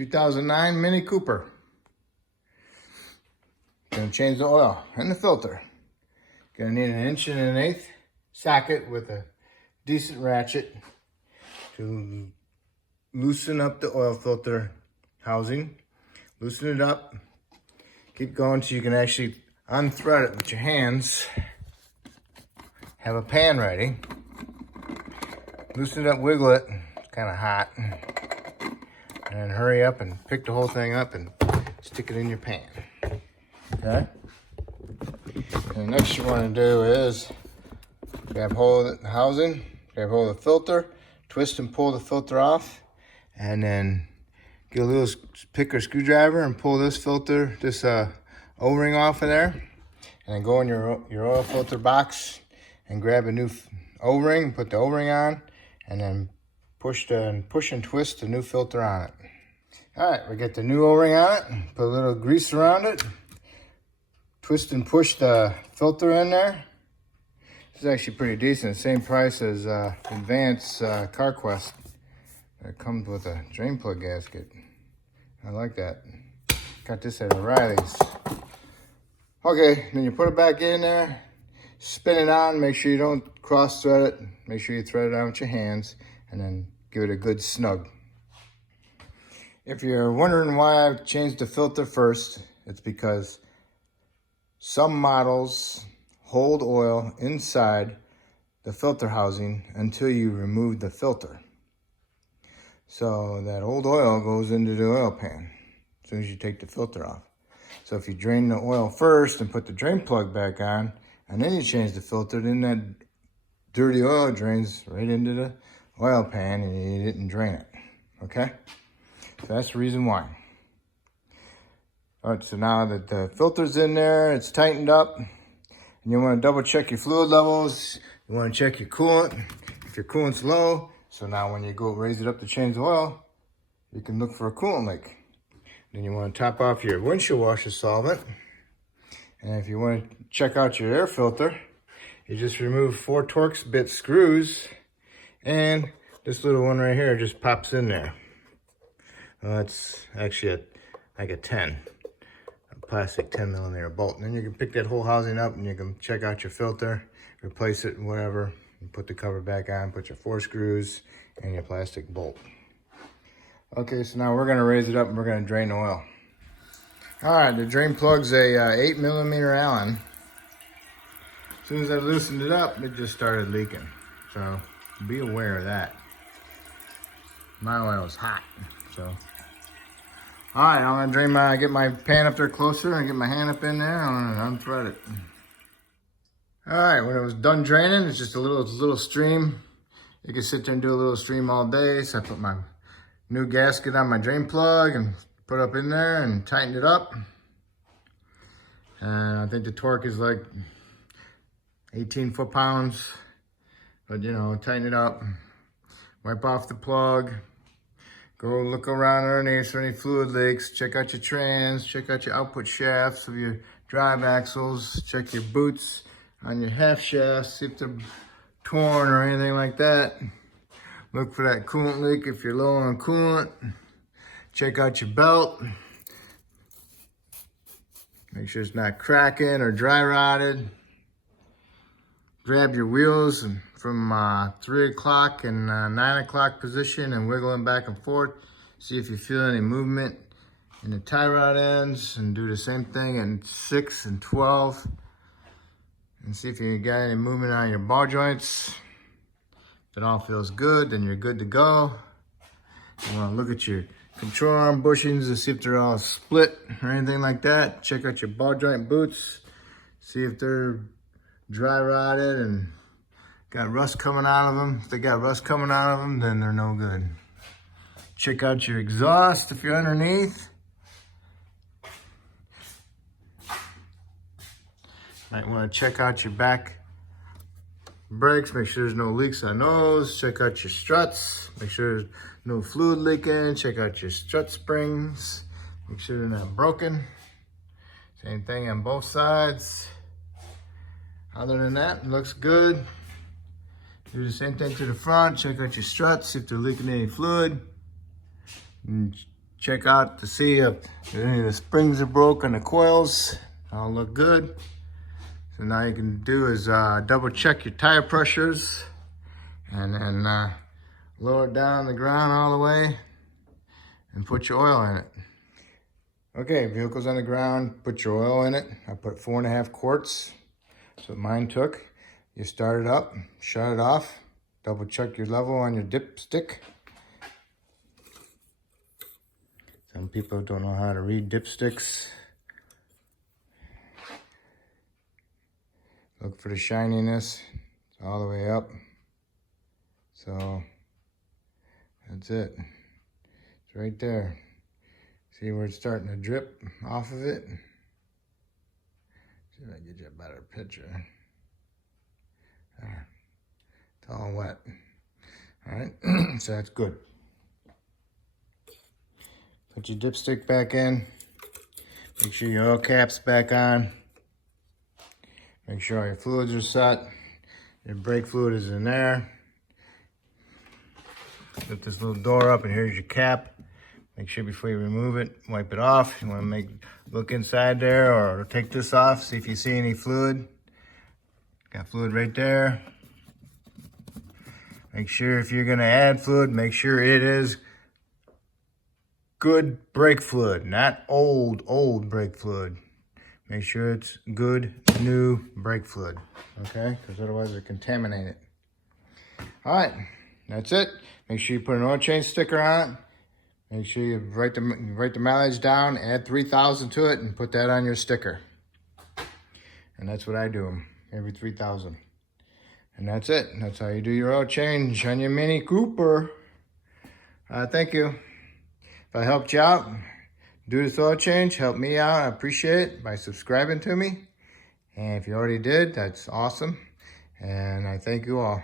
2009 Mini Cooper. Gonna change the oil and the filter. Gonna need an 1 1/8" socket with a decent ratchet to loosen up the oil filter housing. Loosen it up. Keep going so you can actually unthread it with your hands. Have a pan ready. Loosen it up, wiggle it. It's kind of hot. And then hurry up and pick the whole thing up and stick it in your pan. Okay? And the next you want to do is grab hold of the housing, grab hold of the filter, twist and pull the filter off, and then get a little pick or screwdriver and pull this filter, this O-ring off of there, and then go in your oil filter box and grab a new O-ring, put the O-ring on, and then push and twist the new filter on it. All right, we get the new O-ring on it, put a little grease around it, twist and push the filter in there. This is actually pretty decent, same price as Advanced CarQuest. It comes with a drain plug gasket. I like that. Got this at O'Reilly's. Okay, then you put it back in there, spin it on, make sure you don't cross thread it, make sure you thread it on with your hands, and then give it a good snug. If you're wondering why I've changed the filter first, it's because some models hold oil inside the filter housing until you remove the filter. So that old oil goes into the oil pan as soon as you take the filter off. So if you drain the oil first and put the drain plug back on, and then you change the filter, then that dirty oil drains right into the oil pan and you didn't drain it, okay? So that's the reason why. All right, so now that the filter's in there, it's tightened up, and you want to double check your fluid levels. You want to check your coolant. If your coolant's low, so now when you go raise it up to change the oil, you can look for a coolant leak. Then you want to top off your windshield washer solvent. And if you want to check out your air filter, you just remove 4 Torx bit screws, and this little one right here just pops in there. That's actually like a 10. Plastic 10mm bolt. And then you can pick that whole housing up and you can check out your filter, replace it, whatever, and put the cover back on, put your 4 screws and your plastic bolt. Okay, so now we're gonna raise it up and we're gonna drain the oil. All right, the drain plug's a 8mm Allen. As soon as I loosened it up, it just started leaking. So be aware of that. My oil is hot, so. All right, I'm gonna get my pan up there closer and get my hand up in there. I'm gonna unthread it. All right, when it was done draining, it's just a little stream. You can sit there and do a little stream all day. So I put my new gasket on my drain plug and put up in there and tightened it up. And I think the torque is like 18 foot-pounds, but you know, tighten it up, wipe off the plug. Go look around underneath for any fluid leaks. Check out your trans. Check out your output shafts of your drive axles. Check your boots on your half shafts. See if they're torn or anything like that. Look for that coolant leak if you're low on coolant. Check out your belt. Make sure it's not cracking or dry rotted. Grab your wheels from 3 o'clock and 9 o'clock position and wiggle them back and forth. See if you feel any movement in the tie rod ends, and do the same thing in 6 and 12. And see if you got any movement on your ball joints. If it all feels good, then you're good to go. You want to look at your control arm bushings and see if they're all split or anything like that. Check out your ball joint boots. See if they're dry rotted and got rust coming out of them. If they got rust coming out of them, then they're no good. Check out your exhaust if you're underneath. Might want to check out your back brakes. Make sure there's no leaks on those. Check out your struts. Make sure there's no fluid leaking. Check out your strut springs. Make sure they're not broken. Same thing on both sides. Other than that, it looks good. Do the same thing to the front. Check out your struts, see if they're leaking any fluid. And check out to see if any of the springs are broke on the coils. All look good. So now you can do is double check your tire pressures and then lower it down on the ground all the way and put your oil in it. Okay, vehicle's on the ground, put your oil in it. I put 4.5 quarts. That's what mine took. You start it up, shut it off, double check your level on your dipstick. Some people don't know how to read dipsticks. Look for the shininess. It's all the way up. So that's it. It's right there. See where it's starting to drip off of it? See if I can get you a better picture. It's all wet. All right, so that's good. Put your dipstick back in. Make sure your oil cap's back on. Make sure all your fluids are set. Your brake fluid is in there. Lift this little door up and here's your cap. Make sure before you remove it, wipe it off. You want to look inside there or take this off, see if you see any fluid. Got fluid right there. Make sure if you're gonna add fluid, make sure it is good brake fluid, not old brake fluid. Make sure it's good, new brake fluid, okay? Because otherwise it'll contaminate it. All right, that's it. Make sure you put an oil change sticker on it. Make sure you write the mileage down, add 3,000 to it, and put that on your sticker. And that's what I do, every 3,000. And that's it. That's how you do your oil change on your Mini Cooper. Thank you. If I helped you out, do this oil change, help me out. I appreciate it by subscribing to me. And if you already did, that's awesome. And I thank you all.